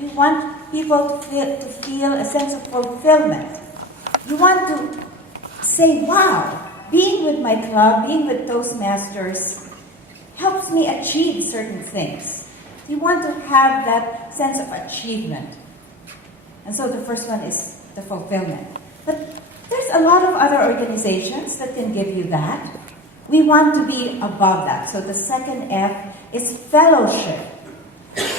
We want people to feel a sense of fulfillment. You want to say, wow, being with my club, being with Toastmasters, helps me achieve certain things. You want to have that sense of achievement. And so the first one is the fulfillment. But there's a lot of other organizations that can give you that. We want to be above that. So the second F is fellowship.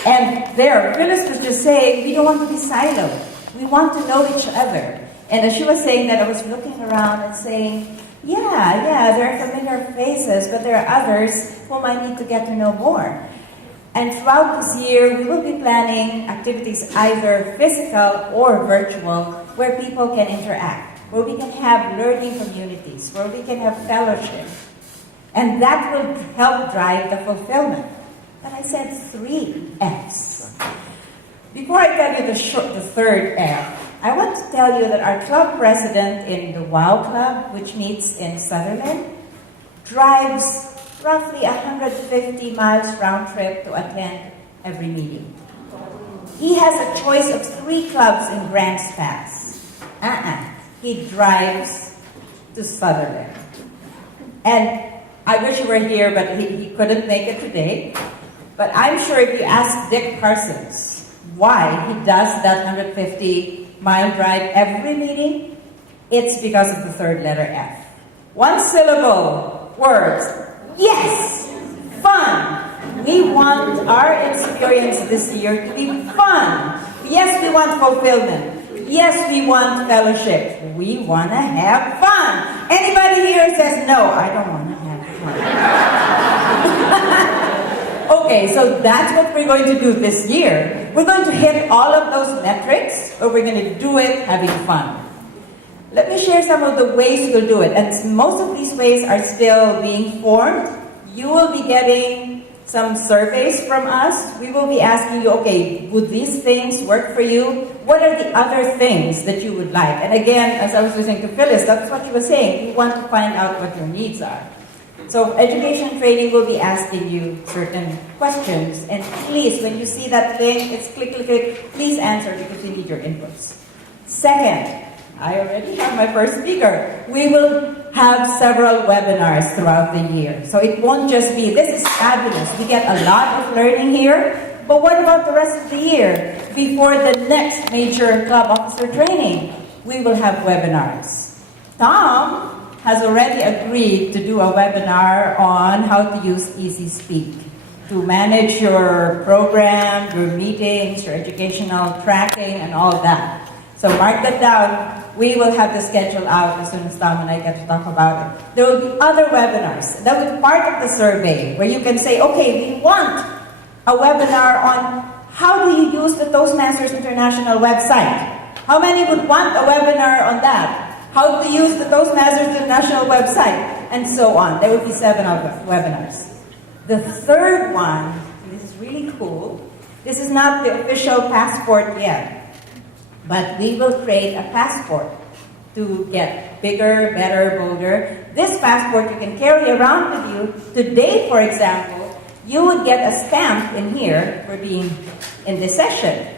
And there, Phyllis was just saying, we don't want to be siloed. We want to know each other. And as she was saying that, I was looking around and saying, yeah, there are familiar faces, but there are others whom I need to get to know more. And throughout this year, we will be planning activities either physical or virtual, where people can interact, where we can have learning communities, where we can have fellowship. And that will help drive the fulfillment. But I said 3 Fs. Before I tell you the third F, I want to tell you that our club president in the WOW Club, which meets in Sutherland, drives roughly 150 miles round trip to attend every meeting. He has a choice of 3 clubs in Grants Pass. He drives to Sutherland. And I wish you were here, but he couldn't make it today. But I'm sure if you ask Dick Parsons why he does that 150-mile drive every meeting, it's because of the third letter F. 1 syllable words. Yes! Fun! We want our experience this year to be fun. Yes, we want fulfillment. Yes, we want fellowship. We want to have fun. Anybody here says, no, I don't want to have fun. Okay, so that's what we're going to do this year. We're going to hit all of those metrics, but we're going to do it having fun. Let me share some of the ways we'll do it. And most of these ways are still being formed. You will be getting some surveys from us. We will be asking you, okay, would these things work for you? What are the other things that you would like? And again, as I was listening to Phyllis, that's what she was saying. We want to find out what your needs are. So education training will be asking you certain questions. And please, when you see that thing, it's click, click, click, please answer because we need your inputs. Second, I already have my first speaker. We will have several webinars throughout the year. So it won't just be, this is fabulous. We get a lot of learning here. But what about the rest of the year? Before the next major club officer training, we will have webinars. Tom has already agreed to do a webinar on how to use Easy Speak to manage your program, your meetings, your educational tracking, and all that. So mark that down. We will have the schedule out as soon as Tom and I get to talk about it. There will be other webinars. That will be part of the survey where you can say, okay, we want a webinar on how do you use the Toastmasters International website. How many would want a webinar on that? How to use the Toastmasters International website, and so on. There will be 7 webinars. The third one, this is really cool. This is not the official passport yet, but we will create a passport to get bigger, better, bolder. This passport you can carry around with you. Today, for example, you would get a stamp in here for being in this session.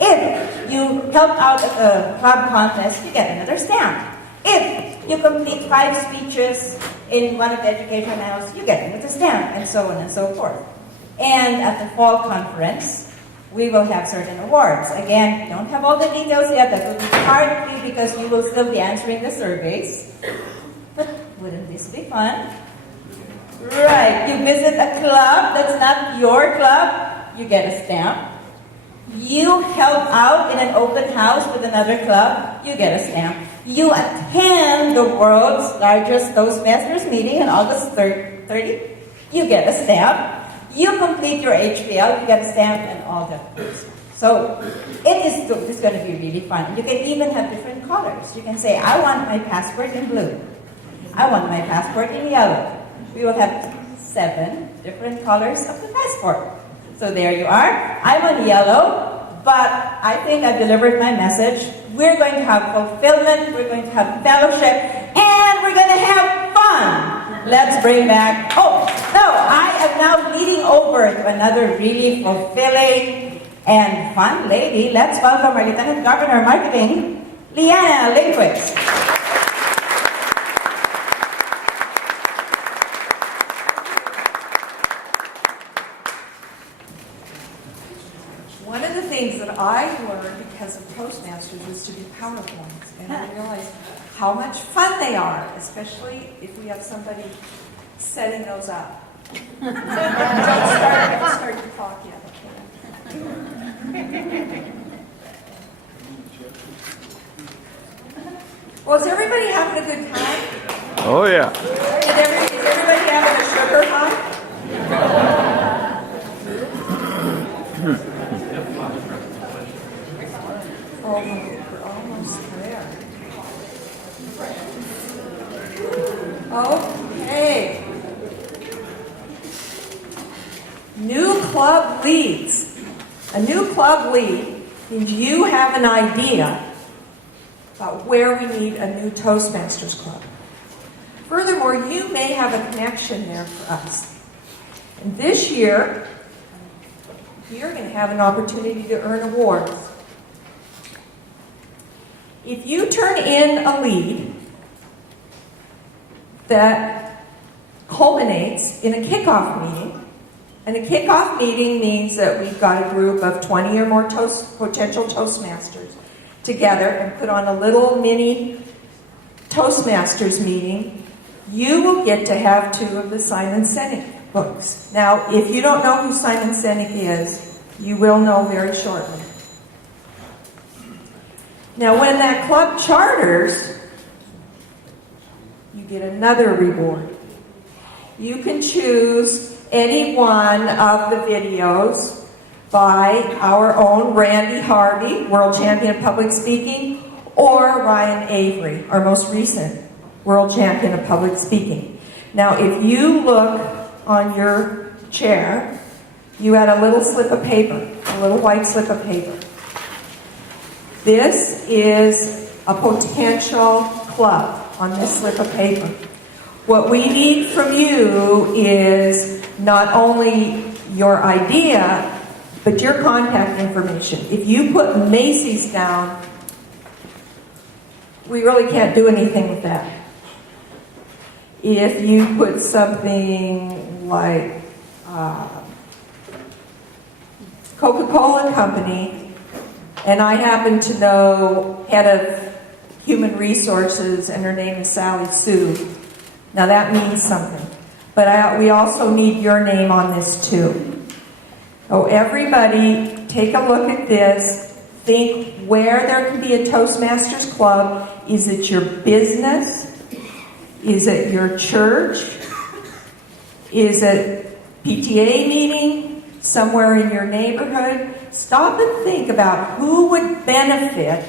If you helped out at a club contest, you get another stamp. If you complete 5 speeches in one of the education manuals, you get another stamp, and so on and so forth. And at the fall conference, we will have certain awards. Again, don't have all the details yet. That will be partly because you will still be answering the surveys. But wouldn't this be fun? Right, you visit a club that's not your club, you get a stamp. You help out in an open house with another club, you get a stamp. You attend the world's largest Toastmasters meeting on August 30, you get a stamp. You complete your HPL, you get a stamp, and all that. So it's going to be really fun. You can even have different colors. You can say, I want my passport in blue. I want my passport in yellow. We will have 7 different colors of the passport. So there you are. I'm on yellow, but I think I've delivered my message. We're going to have fulfillment, we're going to have fellowship, and we're going to have fun. Let's bring back, I am now leading over to another really fulfilling and fun lady, let's welcome our Lieutenant Governor Marketing, Liana Lindquist. One of the things that I learned because of Toastmasters was to do PowerPoints, and I realized how much fun they are, especially if we have somebody setting those up. Don't start to talk yet. Well, is everybody having a good time? Oh, yeah. Is everybody having a sugar high? Oh, we're almost there. Okay. New club leads. A new club lead means you have an idea about where we need a new Toastmasters club. Furthermore, you may have a connection there for us. And this year, you're going to have an opportunity to earn awards. If you turn in a lead that culminates in a kickoff meeting, and a kickoff meeting means that we've got a group of 20 or more potential Toastmasters together and put on a little mini Toastmasters meeting, you will get to have 2 of the Simon Sinek books. Now, if you don't know who Simon Sinek is, you will know very shortly. Now, when that club charters, you get another reward. You can choose any one of the videos by our own Randy Harvey, World Champion of Public Speaking, or Ryan Avery, our most recent World Champion of Public Speaking. Now, if you look on your chair, you had a little slip of paper, a little white slip of paper. This is a potential club on this slip of paper. What we need from you is not only your idea, but your contact information. If you put Macy's down, we really can't do anything with that. If you put something like Coca-Cola Company, and I happen to know head of human resources, and her name is Sally Sue, now that means something. But we also need your name on this too. So everybody, take a look at this. Think where there can be a Toastmasters club. Is it your business? Is it your church? Is it PTA meeting somewhere in your neighborhood? Stop and think about who would benefit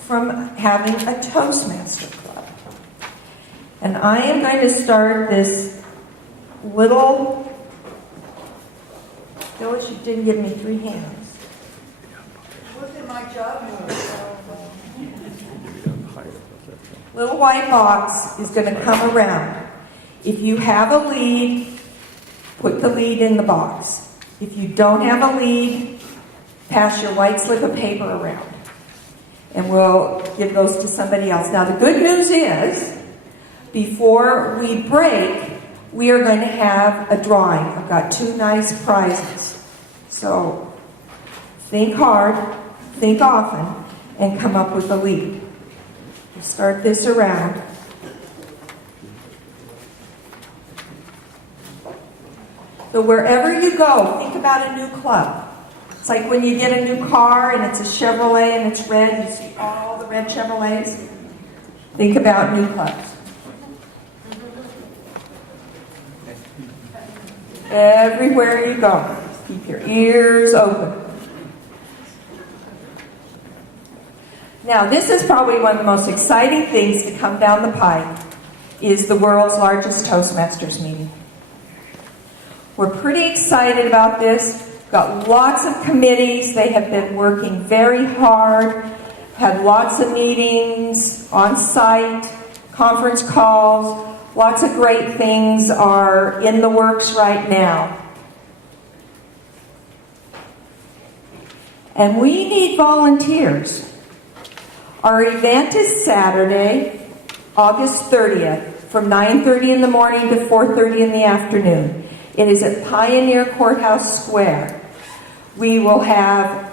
from having a Toastmaster club. And I am going to start this little... Phyllis, you didn't give me 3 hands. Wasn't my job. Little white box is going to come around. If you have a lead, put the lead in the box. If you don't have a lead, pass your white slip of paper around. And we'll give those to somebody else. Now, the good news is, before we break, we are going to have a drawing. I've got 2 nice prizes. So, think hard, think often, and come up with a lead. We'll start this around. So wherever you go, think about a new club. It's like when you get a new car and it's a Chevrolet and it's red, you see all the red Chevrolets. Think about new clubs. Everywhere you go, keep your ears open. Now, this is probably one of the most exciting things to come down the pike, is the world's largest Toastmasters meeting. We're pretty excited about this. We've got lots of committees. They have been working very hard, had lots of meetings on site, conference calls. Lots of great things are in the works right now. And we need volunteers. Our event is Saturday, August 30th, from 9:30 in the morning to 4:30 in the afternoon. It is at Pioneer Courthouse Square. We will have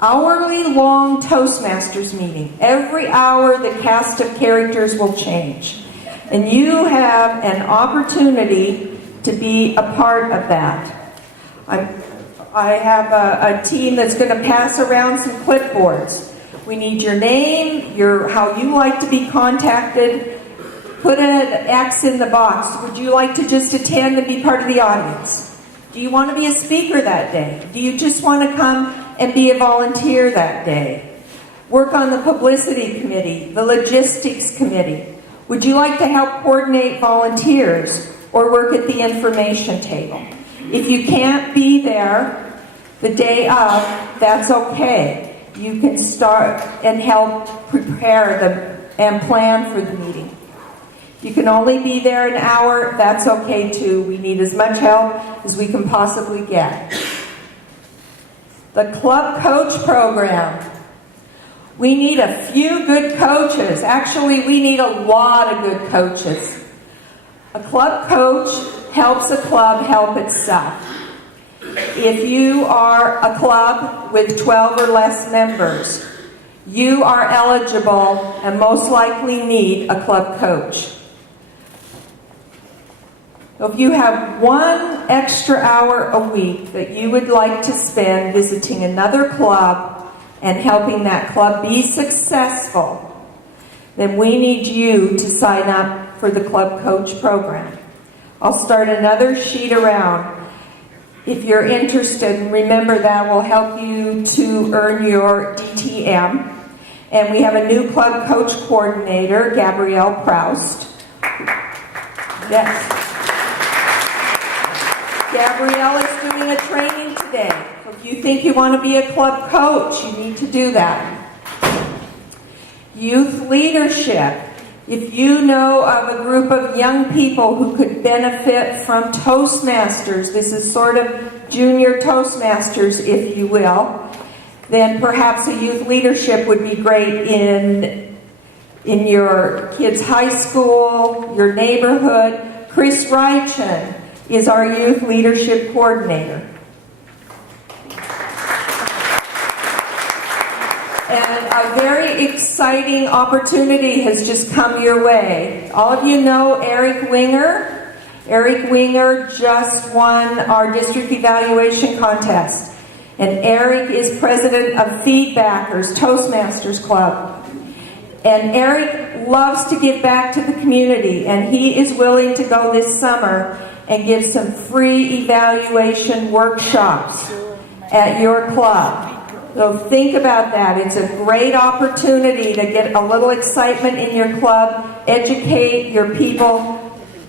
hourly long Toastmasters meeting. Every hour the cast of characters will change. And you have an opportunity to be a part of that. I have a team that's going to pass around some clipboards. We need your name, how you like to be contacted. Put an X in the box. Would you like to just attend and be part of the audience? Do you want to be a speaker that day? Do you just want to come and be a volunteer that day? Work on the publicity committee, the logistics committee. Would you like to help coordinate volunteers or work at the information table? If you can't be there the day of, that's okay. You can start and help prepare and plan for the meeting. If you can only be there an hour, that's okay too. We need as much help as we can possibly get. The club coach program. We need a few good coaches. Actually, we need a lot of good coaches. A club coach helps a club help itself. If you are a club with 12 or less members, you are eligible and most likely need a club coach. If you have one extra hour a week that you would like to spend visiting another club and helping that club be successful, then we need you to sign up for the Club Coach program. I'll start another sheet around. If you're interested, remember that will help you to earn your DTM. And we have a new Club Coach coordinator, Gabrielle Proust. Yes. Gabrielle is doing a training today. So if you think you want to be a club coach, you need to do that. Youth leadership. If you know of a group of young people who could benefit from Toastmasters, this is sort of junior Toastmasters, if you will, then perhaps a youth leadership would be great in your kids' high school, your neighborhood. Chris Reichen is our youth leadership coordinator. And a very exciting opportunity has just come your way. All of you know Eric Winger. Eric Winger just won our district evaluation contest. And Eric is president of Feedbackers, Toastmasters Club. And Eric loves to give back to the community, and he is willing to go this summer and give some free evaluation workshops at your club. So think about that. It's a great opportunity to get a little excitement in your club, educate your people,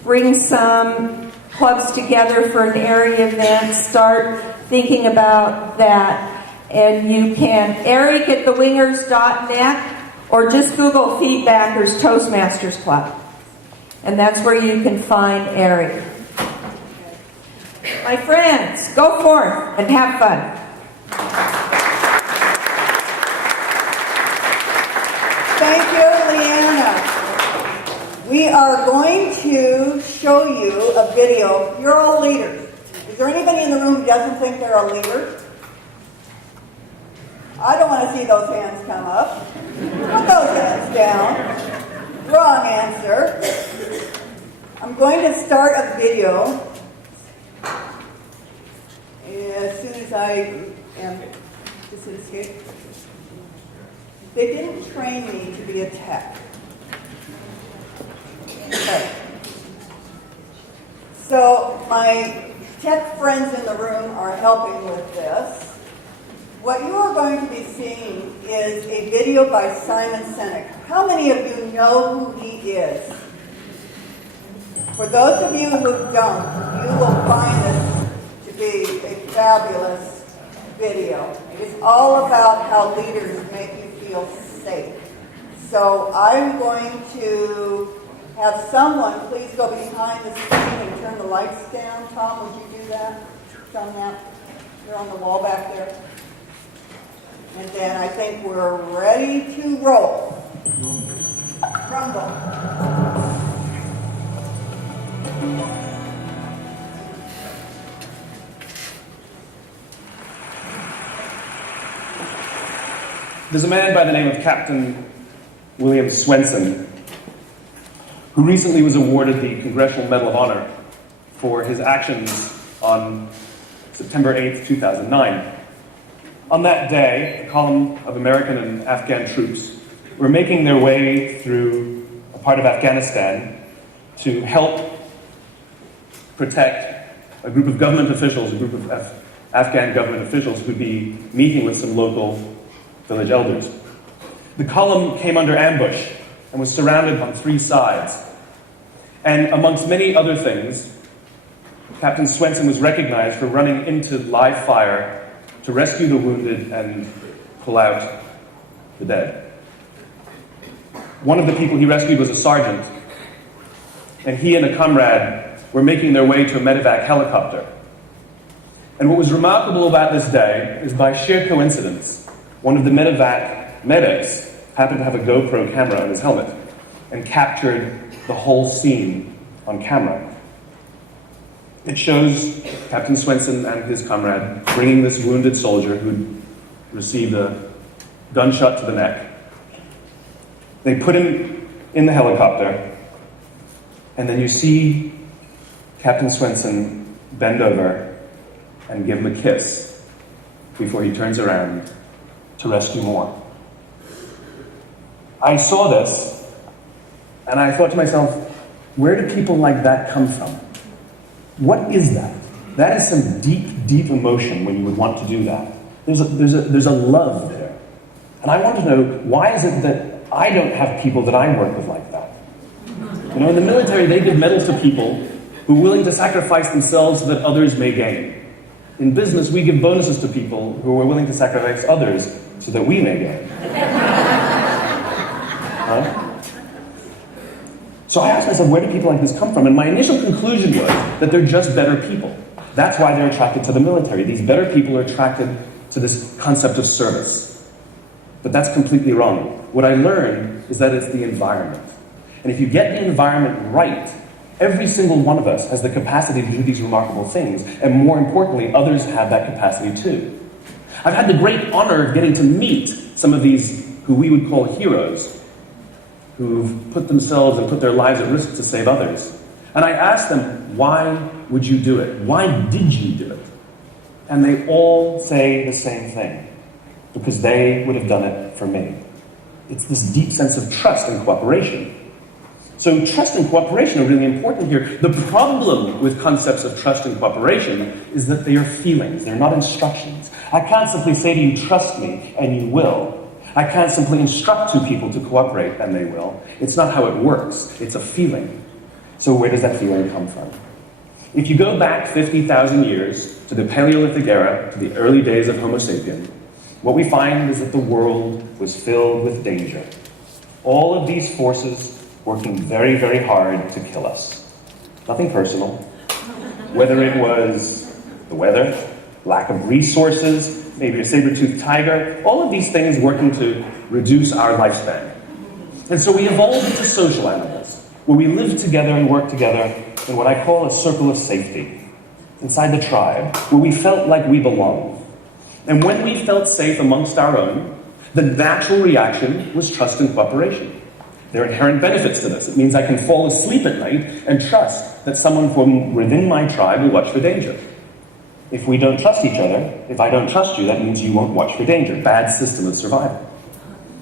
bring some clubs together for an area event, start thinking about that. And you can, Eric at thewingers.net, or just Google Feedbackers Toastmasters Club. And that's where you can find Eric. My friends, go forth and have fun. Thank you, Leanna. We are going to show you a video. You're all leaders. Is there anybody in the room who doesn't think they're a leader? I don't want to see those hands come up. Put those hands down. Wrong answer. I'm going to start a video as soon as I am. This is escape. They didn't train me to be a tech. Okay. So my tech friends in the room are helping with this. What you are going to be seeing is a video by Simon Sinek. How many of you know who he is? For those of you who don't, you will find this to be a fabulous video. It is all about how leaders make you feel safe. So I'm going to have someone please go behind the screen and turn the lights down. Tom, would you do that? Turn that. They're on the wall back there. And then I think we're ready to roll. Rumble. There's a man by the name of Captain William Swenson who recently was awarded the Congressional Medal of Honor for his actions on September 8th, 2009. On that day, a column of American and Afghan troops were making their way through a part of Afghanistan to help protect a group of government officials, a group of Afghan government officials who'd be meeting with some local village elders. The column came under ambush and was surrounded on three sides. And amongst many other things, Captain Swenson was recognized for running into live fire to rescue the wounded and pull out the dead. One of the people he rescued was a sergeant, and he and a comrade were making their way to a medevac helicopter. And what was remarkable about this day is, by sheer coincidence, one of the medevac medics happened to have a GoPro camera on his helmet and captured the whole scene on camera. It shows Captain Swenson and his comrade bringing this wounded soldier who'd received a gunshot to the neck. They put him in the helicopter, and then you see Captain Swenson bend over and give him a kiss before he turns around to rescue more. I saw this, and I thought to myself, where do people like that come from? What is that? That is some deep, deep emotion when you would want to do that. There's a love there. And I want to know, why is it that I don't have people that I work with like that? You know, in the military, they give medals to people who are willing to sacrifice themselves so that others may gain. In business, we give bonuses to people who are willing to sacrifice others so that we may gain. Huh? So I asked myself, where do people like this come from? And my initial conclusion was that they're just better people. That's why they're attracted to the military. These better people are attracted to this concept of service. But that's completely wrong. What I learned is that it's the environment. And if you get the environment right, every single one of us has the capacity to do these remarkable things. And more importantly, others have that capacity too. I've had the great honor of getting to meet some of these who we would call heroes, who've put themselves and put their lives at risk to save others. And I asked them, why would you do it? Why did you do it? And they all say the same thing. Because they would have done it for me. It's this deep sense of trust and cooperation. So trust and cooperation are really important here. The problem with concepts of trust and cooperation is that they are feelings, they're not instructions. I can't simply say to you, trust me, and you will. I can't simply instruct two people to cooperate, and they will. It's not how it works. It's a feeling. So where does that feeling come from? If you go back 50,000 years to the Paleolithic era, to the early days of Homo sapien, what we find is that the world was filled with danger. All of these forces working very, very hard to kill us. Nothing personal. Whether it was the weather, lack of resources, maybe a saber-toothed tiger, all of these things working to reduce our lifespan. And so we evolved into social animals, where we live together and work together in what I call a circle of safety, inside the tribe, where we felt like we belonged. And when we felt safe amongst our own, the natural reaction was trust and cooperation. There are inherent benefits to this. It means I can fall asleep at night and trust that someone from within my tribe will watch for danger. If we don't trust each other, if I don't trust you, that means you won't watch for danger. Bad system of survival.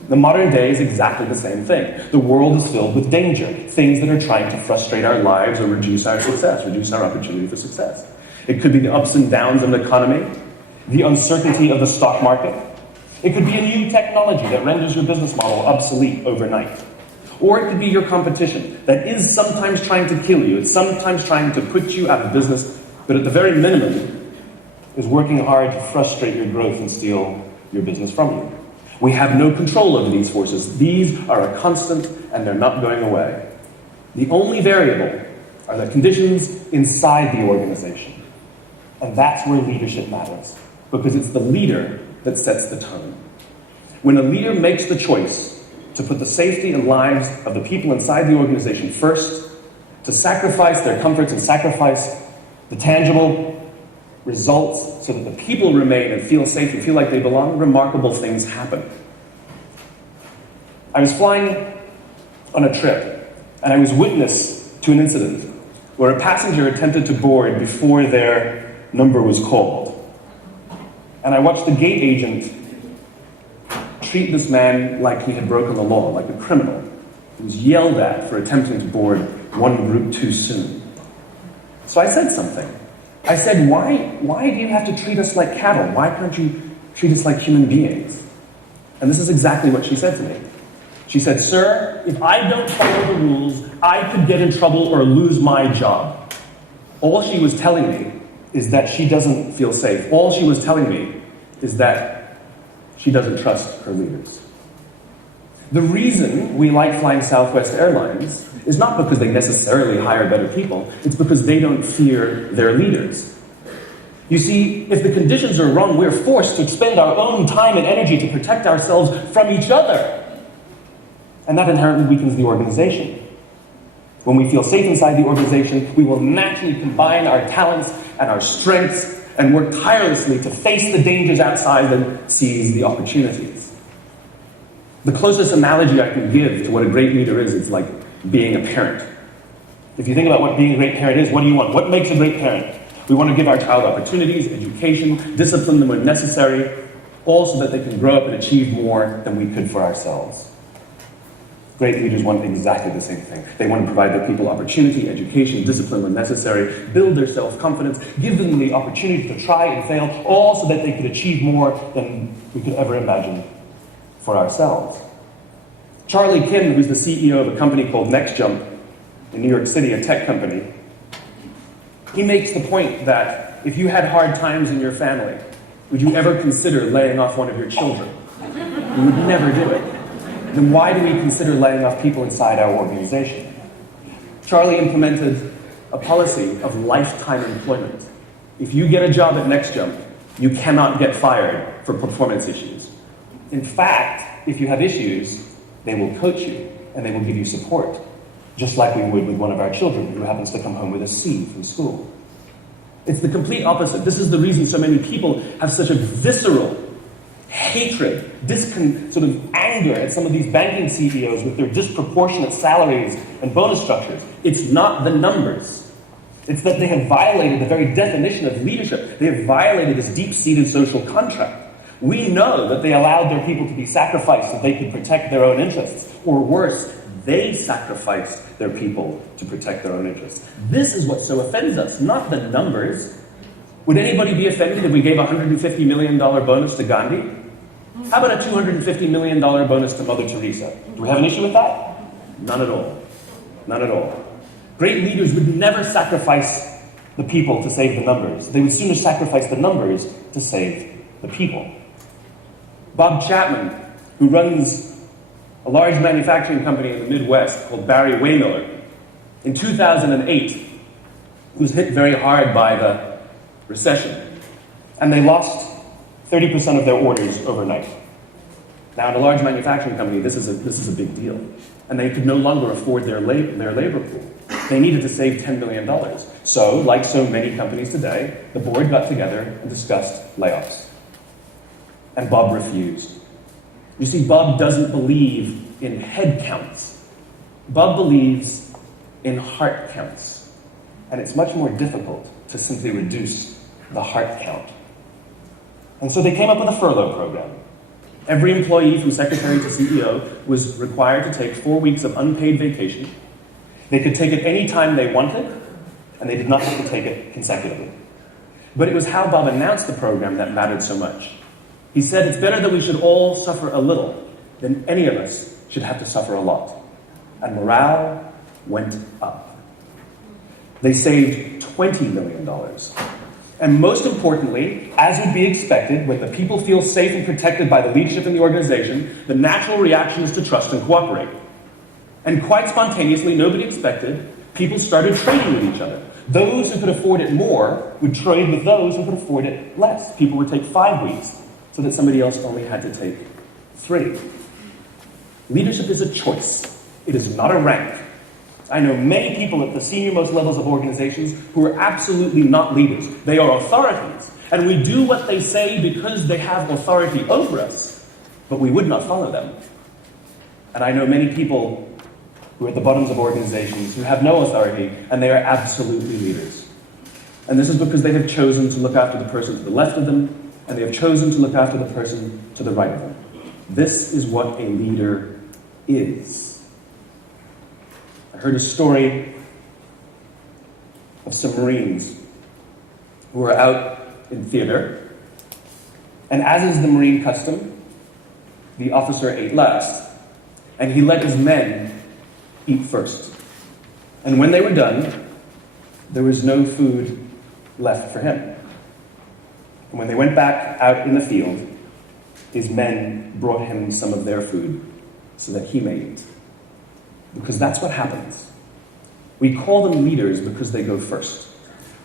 The modern day is exactly the same thing. The world is filled with danger, things that are trying to frustrate our lives or reduce our success, reduce our opportunity for success. It could be the ups and downs of the economy, the uncertainty of the stock market. It could be a new technology that renders your business model obsolete overnight. Or it could be your competition that is sometimes trying to kill you. It's sometimes trying to put you out of business, but at the very minimum is working hard to frustrate your growth and steal your business from you. We have no control over these forces. These are a constant and they're not going away. The only variable are the conditions inside the organization. And that's where leadership matters, because it's the leader that sets the tone. When a leader makes the choice to put the safety and lives of the people inside the organization first, to sacrifice their comforts and sacrifice the tangible results so that the people remain and feel safe and feel like they belong, remarkable things happen. I was flying on a trip, and I was witness to an incident where a passenger attempted to board before their number was called. And I watched the gate agent treat this man like he had broken the law, like a criminal. He was yelled at for attempting to board one group too soon. So I said something. I said, why do you have to treat us like cattle? Why can't you treat us like human beings? And this is exactly what she said to me. She said, "Sir, if I don't follow the rules, I could get in trouble or lose my job." All she was telling me is that she doesn't feel safe. All she was telling me is that she doesn't trust her leaders. The reason we like flying Southwest Airlines is not because they necessarily hire better people, it's because they don't fear their leaders. You see, if the conditions are wrong, we're forced to expend our own time and energy to protect ourselves from each other. And that inherently weakens the organization. When we feel safe inside the organization, we will naturally combine our talents and our strengths and work tirelessly to face the dangers outside and seize the opportunities. The closest analogy I can give to what a great leader is, it's like being a parent. If you think about what being a great parent is, what do you want? What makes a great parent? We want to give our child opportunities, education, discipline them when necessary, all so that they can grow up and achieve more than we could for ourselves. Great leaders want exactly the same thing. They want to provide their people opportunity, education, discipline when necessary, build their self-confidence, give them the opportunity to try and fail, all so that they could achieve more than we could ever imagine for ourselves. Charlie Kim, who's the CEO of a company called NextJump in New York City, a tech company, he makes the point that if you had hard times in your family, would you ever consider laying off one of your children? You would never do it. Then why do we consider laying off people inside our organization? Charlie implemented a policy of lifetime employment. If you get a job at NextJump, you cannot get fired for performance issues. In fact, if you have issues, they will coach you and they will give you support, just like we would with one of our children who happens to come home with a C from school. It's the complete opposite. This is the reason so many people have such a visceral hatred, sort of anger at some of these banking CEOs with their disproportionate salaries and bonus structures. It's not the numbers. It's that they have violated the very definition of leadership. They have violated this deep-seated social contract. We know that they allowed their people to be sacrificed so they could protect their own interests. Or worse, they sacrificed their people to protect their own interests. This is what so offends us, not the numbers. Would anybody be offended if we gave a $150 million bonus to Gandhi? How about a $250 million bonus to Mother Teresa? Do we have an issue with that? None at all. None at all. Great leaders would never sacrifice the people to save the numbers. They would sooner sacrifice the numbers to save the people. Bob Chapman, who runs a large manufacturing company in the Midwest called Barry Waymiller, in 2008 was hit very hard by the recession, and they lost 30% of their orders overnight. Now, in a large manufacturing company, this is a big deal, and they could no longer afford their labor pool. They needed to save $10 million. So, like so many companies today, the board got together and discussed layoffs. And Bob refused. You see, Bob doesn't believe in head counts. Bob believes in heart counts. And it's much more difficult to simply reduce the heart count. And so they came up with a furlough program. Every employee from secretary to CEO was required to take 4 weeks of unpaid vacation. They could take it any time they wanted, and they did not have to take it consecutively. But it was how Bob announced the program that mattered so much. He said, it's better that we should all suffer a little than any of us should have to suffer a lot. And morale went up. They saved $20 million. And most importantly, as would be expected, when the people feel safe and protected by the leadership in the organization, the natural reaction is to trust and cooperate. And quite spontaneously, nobody expected, people started trading with each other. Those who could afford it more would trade with those who could afford it less. People would take 5 weeks so that somebody else only had to take 3, leadership is a choice. It is not a rank. I know many people at the senior-most levels of organizations who are absolutely not leaders. They are authorities, and we do what they say because they have authority over us, but we would not follow them. And I know many people who are at the bottoms of organizations who have no authority, and they are absolutely leaders. And this is because they have chosen to look after the person to the left of them, and they have chosen to look after the person to the right of them. This is what a leader is. I heard a story of some Marines who were out in theater, and as is the Marine custom, the officer ate last, and he let his men eat first. And when they were done, there was no food left for him. And when they went back out in the field, his men brought him some of their food so that he may eat. Because that's what happens. We call them leaders because they go first.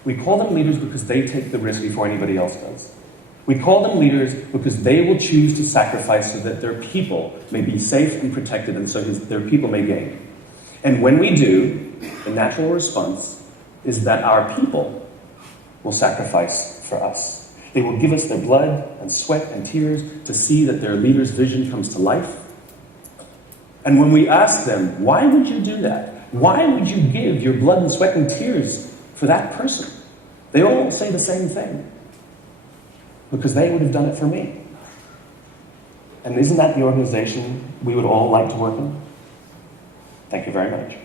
We call them leaders because they take the risk before anybody else does. We call them leaders because they will choose to sacrifice so that their people may be safe and protected, and so their people may gain. And when we do, the natural response is that our people will sacrifice for us. They will give us their blood and sweat and tears to see that their leader's vision comes to life. And when we ask them, why would you do that? Why would you give your blood and sweat and tears for that person? They all say the same thing. Because they would have done it for me. And isn't that the organization we would all like to work in? Thank you very much.